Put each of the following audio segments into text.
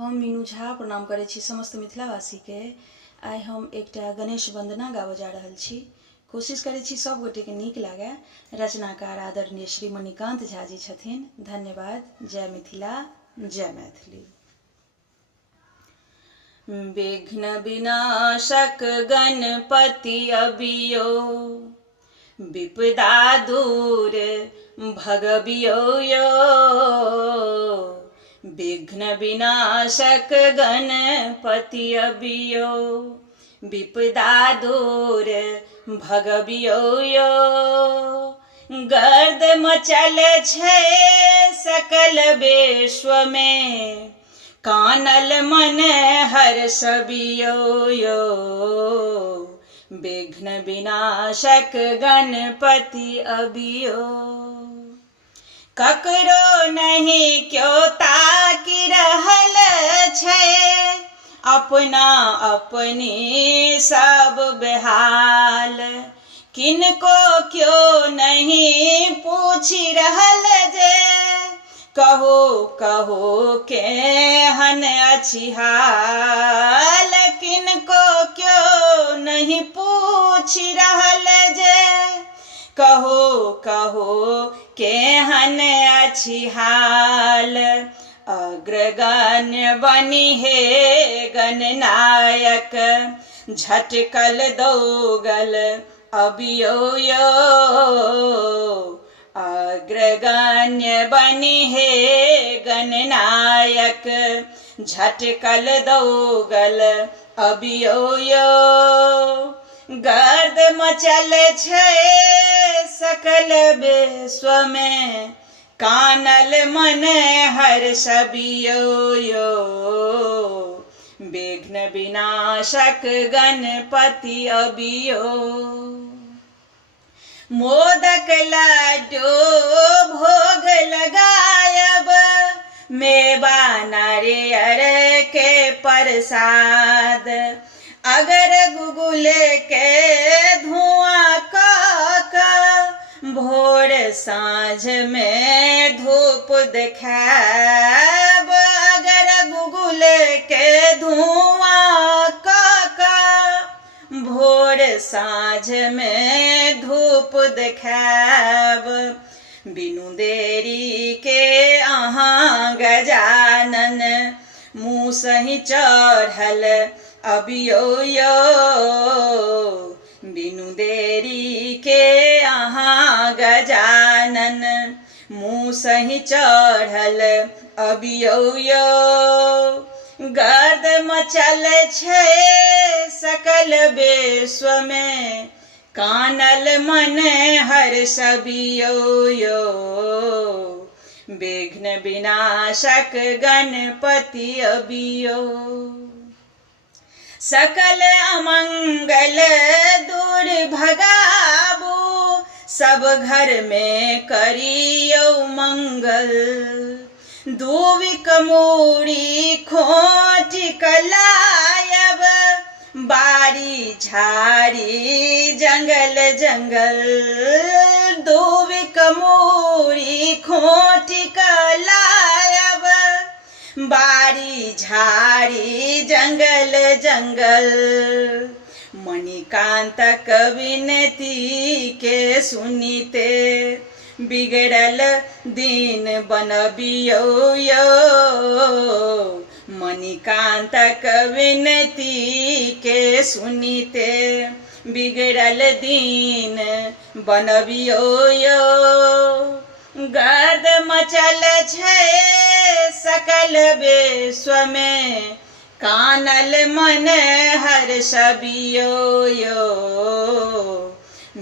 हम मीनू झा प्रणाम करै छी समस्त मिथिलावासी के। आइ हम एकटा गणेश वंदना गाबऽ जा रहल छी। कोशिश करै छी सब गोटे के नीक लागे। रचनाकार आदरणीय श्री मणिकांत झा जी छथिन। धन्यवाद। जय मिथिला, जय मैथिली। विघ्न विनाशक गणपति अबियो, विपदा दूर भगबियो यो। विघ्न विनाशक गणपति अबियो, विपदा दूर भगबियो यो। गर्द मचल छै सकल विश्व में, कानल मन हर्षबियो यो। विघ्न विनाशक गणपति अबियो। ककरो नहीं क्यों ताकि रहल छै, अपना अपनी सब बेहाल। किनको क्यों नहीं पूछि रहल जे, कहो कहो केहन अछि हाल। किनको क्यों नहीं पूछि रहल जे, कहो कहो केहन अछि हाल। अग्रगण्य बनि हे गणनायक, झटकल दौगल अबियो यो। अग्रगण्य बनि हे गणनायक, झटकल दौगल अबियो यो। गर्द मचल छै सकल विश्व में, कानल मन हर्षबियो यो। विघ्न विनाशक गणपति अबियो। मोदक लड्डू भोग लगायब, मेवा नारियर के प्रसाद। अगर गुगुल के धुआं भोर साँझ में धूप देखाब। अगर गुगुल के धुआं भोर साँझ में धूप देखाब। बिनु देरी के अहाँ गजानन, मूसहि चढ़ल अबियो यो। बिनु देरी के अहाँ गजानन, मूसहि चढ़ल अबियो यो। गर्द मचल छै सकल विश्व में, कानल मन हर्षबियो यो। विघ्न विनाशक गणपति अबियो। सकल अमंगल दूर भगाबू, सब घर में करियो मंगल। दूबिक मूड़ी खोट कलायब, बारी झाड़ी जंगल जंगल। दूबिक मूड़ी खोट कलायब, बारी झाड़ी जंगल जंगल। मणिकांतक विनती के सुनिते, बिगड़ल दिन बनबियो यो। मणिकांतक विनती के सुनिते, बिगड़ल दिन बनबियो यो। गर्द मचल छै सकल विश्व में, कानल मन हर्षबियो यो।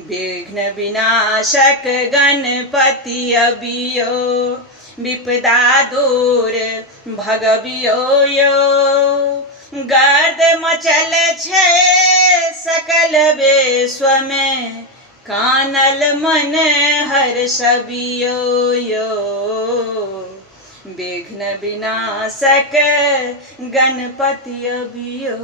विघ्न विनाशक गणपति अबियो, विपदा दूर भगबियो यो। गर्द मचल छै सकल विश्व में, कानल मन हर्षबियो यो। विघ्न विनाशक गणपति अबियो।